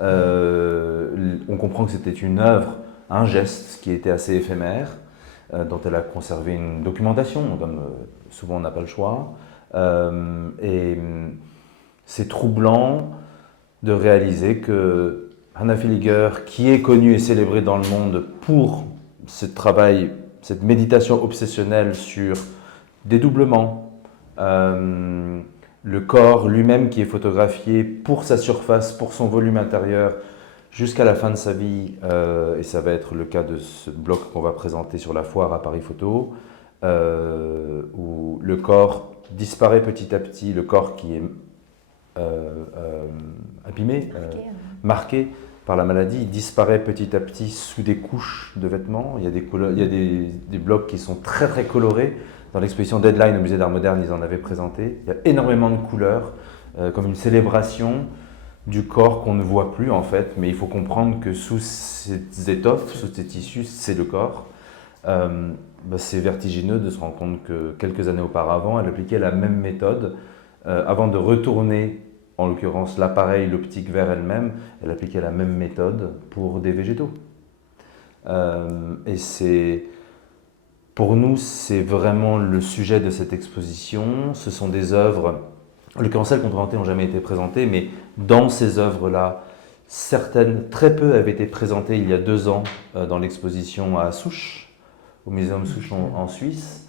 On comprend que c'était une œuvre, un geste qui était assez éphémère, dont elle a conservé une documentation, comme souvent on n'a pas le choix. Et c'est troublant de réaliser que Anna Villiger, qui est connue et célébrée dans le monde pour ce travail, cette méditation obsessionnelle sur dédoublement, le corps lui-même qui est photographié pour sa surface, pour son volume intérieur, jusqu'à la fin de sa vie, et ça va être le cas de ce bloc qu'on va présenter sur la foire à Paris Photo, où le corps disparaît petit à petit, le corps qui est abîmé, Marqué. marqué par la maladie. Il disparaît petit à petit sous des couches de vêtements. Il y a des blocs qui sont très très colorés. Dans l'exposition Deadline au Musée d'Art Moderne, ils en avaient présenté. Il y a énormément de couleurs, comme une célébration du corps qu'on ne voit plus en fait, mais il faut comprendre que sous ces étoffes, sous ces tissus, c'est le corps. C'est vertigineux de se rendre compte que quelques années auparavant, elle appliquait la même méthode. Avant de retourner, en l'occurrence, l'appareil, l'optique vers elle-même, elle appliquait la même méthode pour des végétaux. Pour nous, c'est vraiment le sujet de cette exposition. Ce sont des œuvres, en l'occurrence celles qu'on présentait n'ont jamais été présentées, mais dans ces œuvres-là, certaines, très peu, avaient été présentées il y a 2 ans dans l'exposition à Souches, au Muséum Souches en Suisse.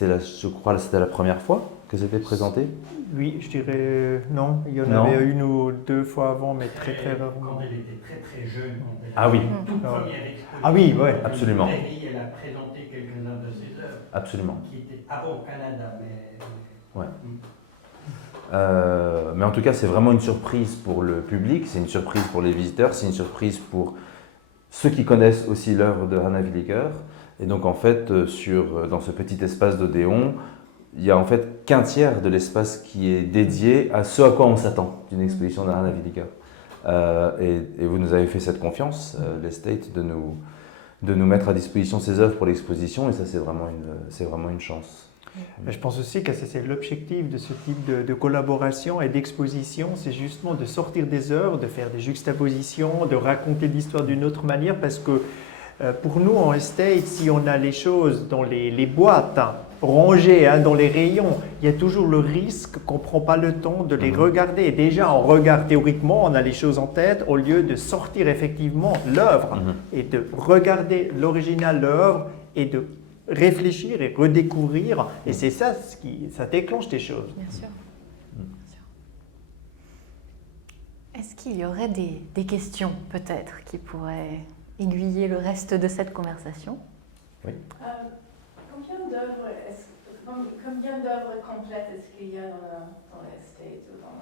Je crois que c'était la première fois que c'était présenté. Oui, je dirais non. Il y en Non. avait 1 ou 2 fois avant, mais très très rarement. Quand elle était très très jeune, Ah oui. toute première exposition. Ah oui, ouais. Absolument. Elle a présenté quelques-uns de ses œuvres. Absolument. Qui étaient avant au Canada, mais. Ouais. Mais en tout cas, c'est vraiment une surprise pour le public, c'est une surprise pour les visiteurs, c'est une surprise pour ceux qui connaissent aussi l'œuvre de Hannah Williger. Et donc en fait, dans ce petit espace d'Odéon, il n'y a en fait qu'un tiers de l'espace qui est dédié à ce à quoi on s'attend d'une exposition de Hannah Williger. Et vous nous avez fait cette confiance, l'Estate, de nous mettre à disposition ces œuvres pour l'exposition, et ça c'est vraiment une chance. Je pense aussi que c'est l'objectif de ce type de collaboration et d'exposition, c'est justement de sortir des œuvres, de faire des juxtapositions, de raconter l'histoire d'une autre manière, parce que pour nous en estate, si on a les choses dans les boîtes, rangées dans les rayons, il y a toujours le risque qu'on ne prend pas le temps de les regarder. Et déjà, on regarde théoriquement, on a les choses en tête, au lieu de sortir effectivement l'œuvre et de regarder l'original, l'œuvre, et de réfléchir et redécouvrir, et c'est ça ça déclenche des choses. Bien sûr. Est-ce qu'il y aurait des questions peut-être qui pourraient aiguiller le reste de cette conversation? Oui. Combien d'œuvres complètes est-ce qu'il y a dans l'estate ou dans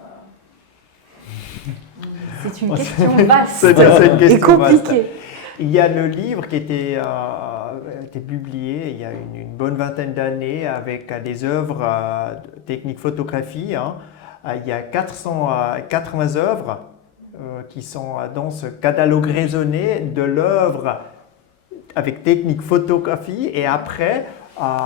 C'est une question vaste C'est une question et compliquée. vaste. Il y a le livre qui était publié il y a une bonne vingtaine d'années avec des œuvres technique photographie. Il y a 480 œuvres qui sont dans ce catalogue raisonné de l'œuvre avec technique photographie. Et après,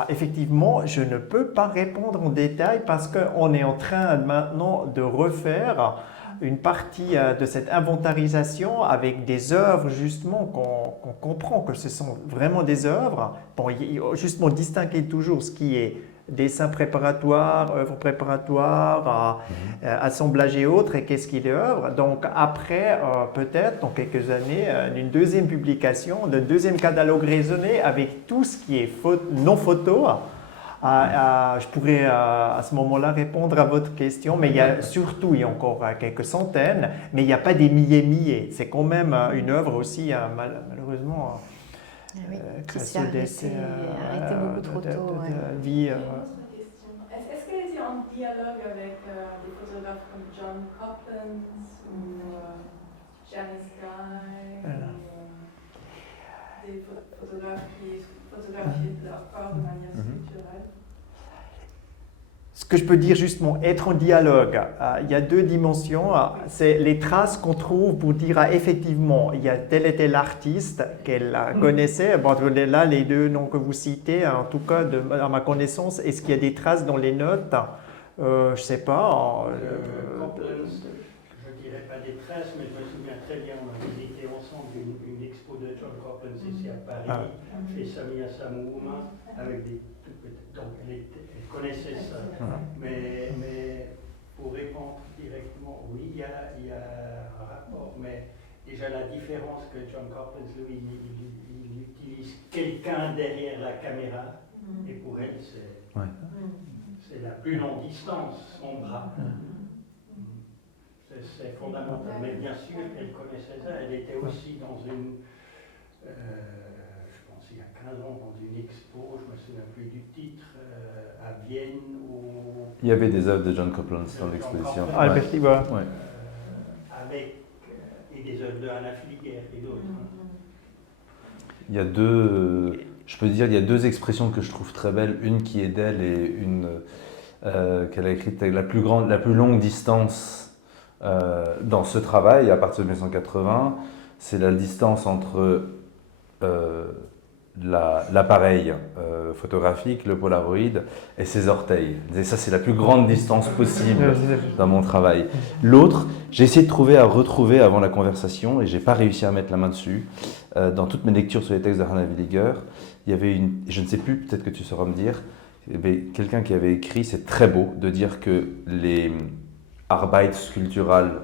effectivement, je ne peux pas répondre en détail parce qu'on est en train maintenant de refaire une partie de cette inventarisation avec des œuvres justement qu'on comprend que ce sont vraiment des œuvres. Bon, justement distinguer toujours ce qui est dessin préparatoire, œuvre préparatoire, assemblage et autres, et qu'est-ce qui est œuvre. Donc après, peut-être dans quelques années, une deuxième publication, d'un deuxième catalogue raisonné avec tout ce qui est non photo. Je pourrais à ce moment-là répondre à votre question, mais il y a encore quelques centaines, mais il n'y a pas des milliers. C'est quand même une œuvre aussi, malheureusement, qui s'est arrêtée beaucoup trop tôt. Vie, Est-ce qu'elle était en dialogue avec des photographes comme John Copeland ou Janice Guy, des photographes qui photographiaient leur corps de manière structurelle? Ce que je peux dire justement, être en dialogue, il y a 2 dimensions. C'est les traces qu'on trouve pour dire effectivement, il y a tel et tel artiste qu'elle connaissait. Bon, là, les 2 noms que vous citez, en tout cas, à ma connaissance, est-ce qu'il y a des traces dans les notes? Je ne sais pas. Je ne dirais pas des traces, mais je me souviens très bien, on a visité ensemble une expo de John Copeland ici à Paris, chez Samia Samouma, avec des tout petits. Donc elle connaissait ça. Mais pour répondre directement, oui, il y a un rapport, mais déjà la différence que John Copeland, lui, il utilise quelqu'un derrière la caméra, et pour elle, c'est la plus longue distance, son bras. C'est fondamental. Mais bien sûr, elle connaissait ça. Elle était aussi dans une, je pense il y a 15 ans, dans une expo, je ne me souviens plus du titre, à Vienne, où Il y avait des œuvres de John Copeland dans l'exposition. John Copeland. Albert Liba. Ouais. Avec et des œuvres de Anna Fliger et d'autres. Il y a deux, je peux dire, il y a deux expressions que je trouve très belles. Une qui est d'elle et une qu'elle a écrite avec la plus longue distance dans ce travail à partir de 1980. C'est la distance entre l'appareil photographique, le Polaroid, et ses orteils. Et ça, c'est la plus grande distance possible dans mon travail. L'autre, j'ai essayé de retrouver avant la conversation, et j'ai pas réussi à mettre la main dessus. Dans toutes mes lectures sur les textes de Hannah Williger, il y avait je ne sais plus, peut-être que tu sauras me dire, il y avait quelqu'un qui avait écrit, c'est très beau de dire que les Arbeit sculptural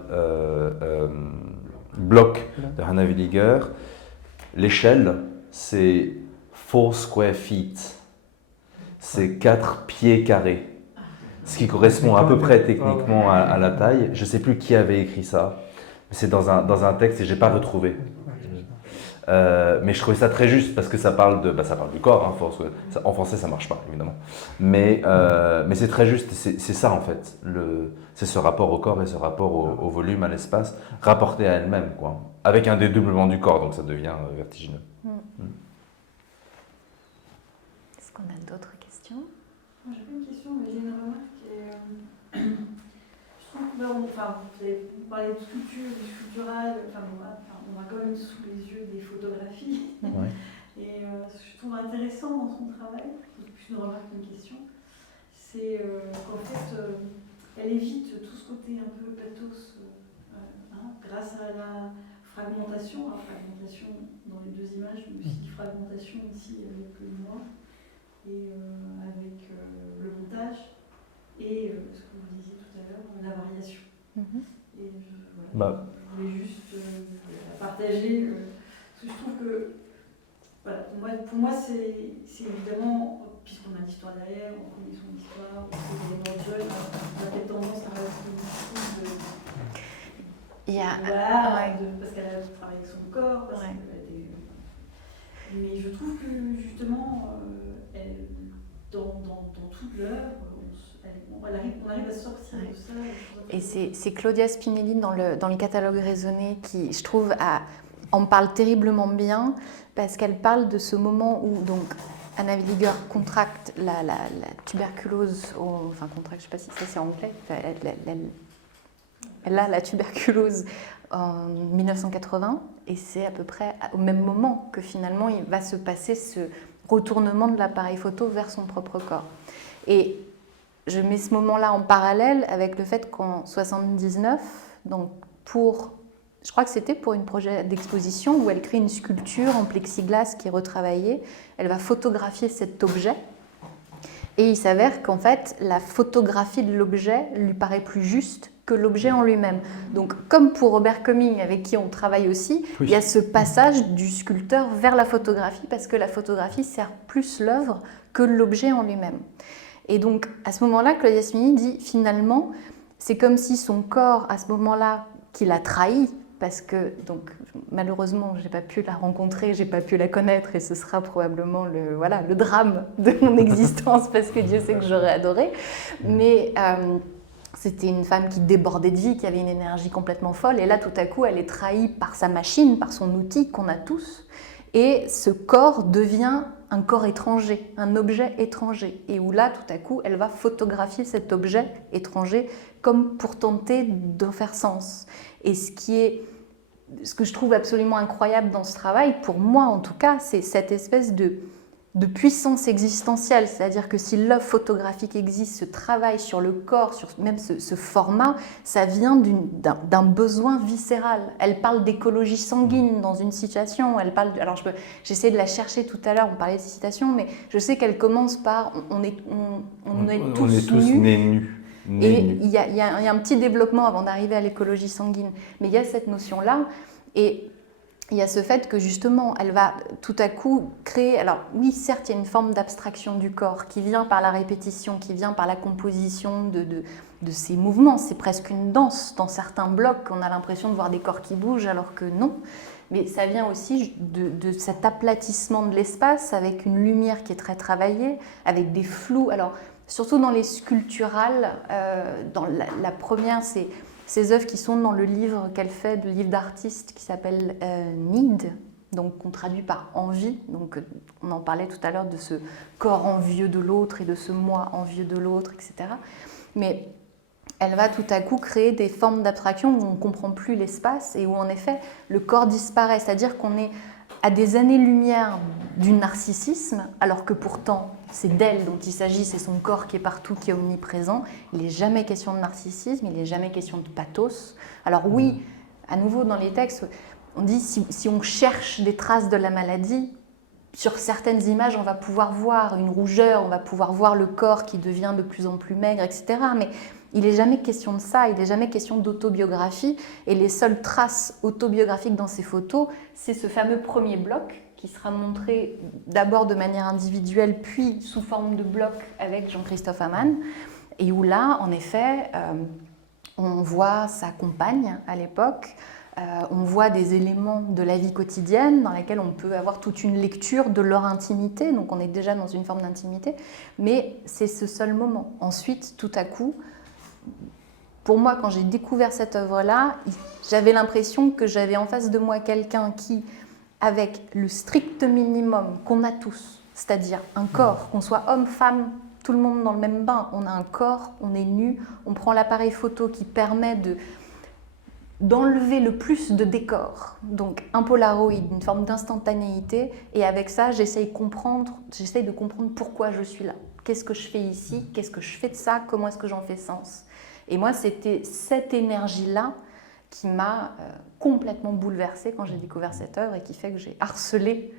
blocs de Hannah Williger, l'échelle, c'est 4 square feet. C'est 4 pieds carrés. Ce qui correspond à peu près techniquement à la taille. Je ne sais plus qui avait écrit ça. C'est dans un texte et je n'ai pas retrouvé. Mais je trouvais ça très juste parce que ça parle du corps. Hein, en français, ça ne marche pas, évidemment. Mais c'est très juste. C'est ça, en fait. C'est ce rapport au corps et ce rapport au volume, à l'espace, rapporté à elle-même, quoi. Avec un dédoublement du corps, donc ça devient vertigineux. Est-ce qu'on a d'autres questions? Moi, j'ai pas une question, mais j'ai une remarque. Je trouve que vous parlez de sculpture, du sculptural, on a quand même sous les yeux des photographies. Ouais. Et ce que je trouve intéressant dans son travail, c'est plus une remarque qu'une question, c'est qu'en fait, elle évite tout ce côté un peu pathos grâce à la fragmentation dans les deux images, mais aussi fragmentation ici avec le noir et avec le montage et ce que vous disiez tout à l'heure, la variation. Et je voulais juste la partager parce que je trouve que pour moi c'est évidemment, puisqu'on a l'histoire derrière, on connaît son histoire, on connaît les grands jeunes, on a peut-être tendance à rajouter une chose parce qu'elle a travaillé avec son corps, mais je trouve que justement, dans toute l'œuvre, on arrive à sortir de ça. Et c'est Claudia Spinelli dans le catalogue raisonné qui, je trouve, en parle terriblement bien parce qu'elle parle de ce moment où donc Hannah Williger contracte la tuberculose, contracte, je ne sais pas si ça c'est anglais, elle a la tuberculose en 1980 et c'est à peu près au même moment que finalement il va se passer ce retournement de l'appareil photo vers son propre corps. Et je mets ce moment-là en parallèle avec le fait qu'en 1979, donc je crois que c'était pour un projet d'exposition où elle crée une sculpture en plexiglas qui est retravaillée, elle va photographier cet objet. Et il s'avère qu'en fait, la photographie de l'objet lui paraît plus juste que l'objet en lui-même. Donc, comme pour Robert Cumming, avec qui on travaille aussi, il y a ce passage du sculpteur vers la photographie, parce que la photographie sert plus l'œuvre que l'objet en lui-même. Et donc, à ce moment-là, Claudia Spinelli dit, finalement, c'est comme si son corps, à ce moment-là, qui l'a trahi, parce que, donc, malheureusement, je n'ai pas pu la rencontrer, je n'ai pas pu la connaître, et ce sera probablement le drame de mon existence, parce que Dieu sait que j'aurais adoré. Mais c'était une femme qui débordait de vie, qui avait une énergie complètement folle, et là, tout à coup, elle est trahie par sa machine, par son outil qu'on a tous, et ce corps devient un corps étranger, un objet étranger, et où là, tout à coup, elle va photographier cet objet étranger comme pour tenter d'en faire sens. Et ce que je trouve absolument incroyable dans ce travail, pour moi en tout cas, c'est cette espèce de puissance existentielle. C'est-à-dire que si l'œuvre photographique existe, ce travail sur le corps, sur même ce format, ça vient d'un besoin viscéral. Elle parle d'écologie sanguine dans une citation. Alors j'essaie de la chercher tout à l'heure, on parlait de citation, mais je sais qu'elle commence par « on est tous nés nus ». Et il y a un petit développement avant d'arriver à l'écologie sanguine. Mais il y a cette notion-là, et il y a ce fait que justement, elle va tout à coup créer... Alors oui, certes, il y a une forme d'abstraction du corps qui vient par la répétition, qui vient par la composition de ces mouvements. C'est presque une danse. Dans certains blocs, on a l'impression de voir des corps qui bougent, alors que non. Mais ça vient aussi de cet aplatissement de l'espace avec une lumière qui est très travaillée, avec des flous. Alors, surtout dans les sculpturales. Dans la première, c'est ces œuvres qui sont dans le livre qu'elle fait, le livre d'artiste qui s'appelle Need, donc qu'on traduit par envie. Donc on en parlait tout à l'heure de ce corps envieux de l'autre et de ce moi envieux de l'autre, etc. Mais elle va tout à coup créer des formes d'abstraction où on ne comprend plus l'espace et où en effet le corps disparaît, c'est-à-dire qu'on est à des années-lumière du narcissisme, alors que pourtant c'est d'elle dont il s'agit, c'est son corps qui est partout, qui est omniprésent. Il n'est jamais question de narcissisme, il n'est jamais question de pathos. Alors oui, à nouveau dans les textes, on dit si on cherche des traces de la maladie, sur certaines images on va pouvoir voir une rougeur, on va pouvoir voir le corps qui devient de plus en plus maigre, etc. Mais il n'est jamais question de ça, il n'est jamais question d'autobiographie. Et les seules traces autobiographiques dans ces photos, c'est ce fameux premier bloc qui sera montré d'abord de manière individuelle, puis sous forme de bloc avec Jean-Christophe Amann. Et où là, en effet, on voit sa compagne à l'époque, on voit des éléments de la vie quotidienne dans laquelle on peut avoir toute une lecture de leur intimité. Donc on est déjà dans une forme d'intimité, mais c'est ce seul moment. Ensuite, tout à coup, pour moi, quand j'ai découvert cette œuvre-là, j'avais l'impression que j'avais en face de moi quelqu'un qui, avec le strict minimum qu'on a tous, c'est-à-dire un corps, qu'on soit homme, femme, tout le monde dans le même bain, on a un corps, on est nu, on prend l'appareil photo qui permet d'enlever le plus de décor, donc un Polaroid, une forme d'instantanéité, et avec ça, j'essaye de comprendre pourquoi je suis là. Qu'est-ce que je fais ici? Qu'est-ce que je fais de ça? Comment est-ce que j'en fais sens? Et moi, c'était cette énergie-là qui m'a complètement bouleversée quand j'ai découvert cette œuvre et qui fait que j'ai harcelé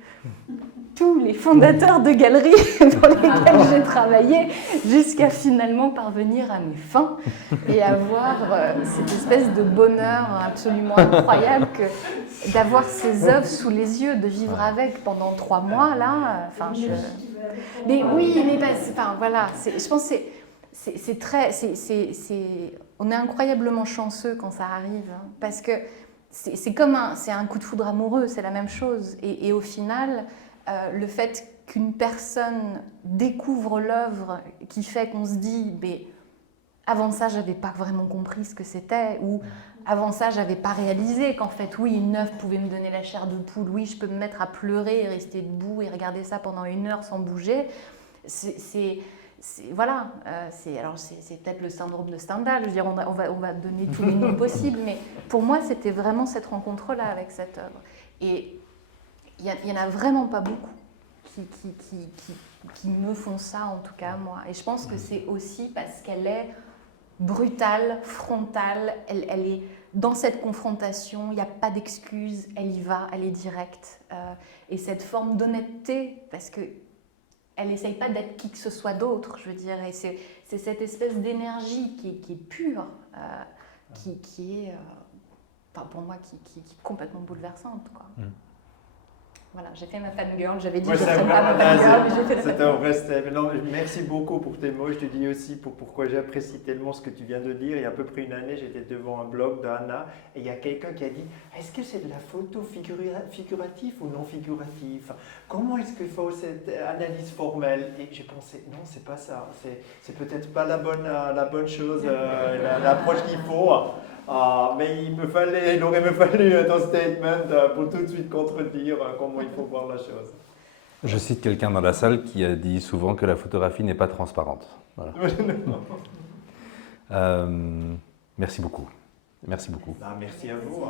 tous les fondateurs de galeries pour lesquels j'ai travaillé jusqu'à finalement parvenir à mes fins et avoir cette espèce de bonheur absolument incroyable d'avoir ces œuvres sous les yeux, de vivre avec pendant 3 mois là. Mais oui, mais enfin voilà, je pense que c'est très, on est incroyablement chanceux quand ça arrive, hein, parce que c'est un coup de foudre amoureux, c'est la même chose. Et au final, le fait qu'une personne découvre l'œuvre qui fait qu'on se dit, mais avant ça, j'avais pas vraiment compris ce que c'était, ou avant ça, j'avais pas réalisé qu'en fait, oui, une œuvre pouvait me donner la chair de poule, oui, je peux me mettre à pleurer et rester debout et regarder ça pendant 1 heure sans bouger. Voilà, c'est peut-être le syndrome de Stendhal, je veux dire, on va donner tous les noms possibles, mais pour moi, c'était vraiment cette rencontre-là avec cette œuvre. Et il n'y en a vraiment pas beaucoup qui me font ça, en tout cas, moi. Et je pense que c'est aussi parce qu'elle est brutale, frontale, elle est dans cette confrontation, il n'y a pas d'excuse, elle y va, elle est directe. Et cette forme d'honnêteté, parce que elle n'essaye pas d'être qui que ce soit d'autre, je veux dire, et c'est cette espèce d'énergie qui est pure, qui est, pour moi, qui est complètement bouleversante, quoi. Voilà, j'ai fait ma fangirl, j'avais dit que je ne ferais pas ma fangirl, mais j'ai fait la fangirl. Merci beaucoup pour tes mots, je te dis aussi pourquoi j'apprécie tellement ce que tu viens de dire. Il y a à peu près 1 année, j'étais devant un blog d'Anna et il y a quelqu'un qui a dit « Est-ce que c'est de la photo figurative ou non figurative? Comment est-ce qu'il faut cette analyse formelle ?» Et j'ai pensé « Non, c'est pas ça, c'est peut-être pas la bonne chose, l'approche qu'il faut. » mais il aurait me fallu un statement pour tout de suite contredire comment il faut voir la chose. Je cite quelqu'un dans la salle qui a dit souvent que la photographie n'est pas transparente. Voilà. Merci beaucoup. Merci beaucoup. Merci à vous.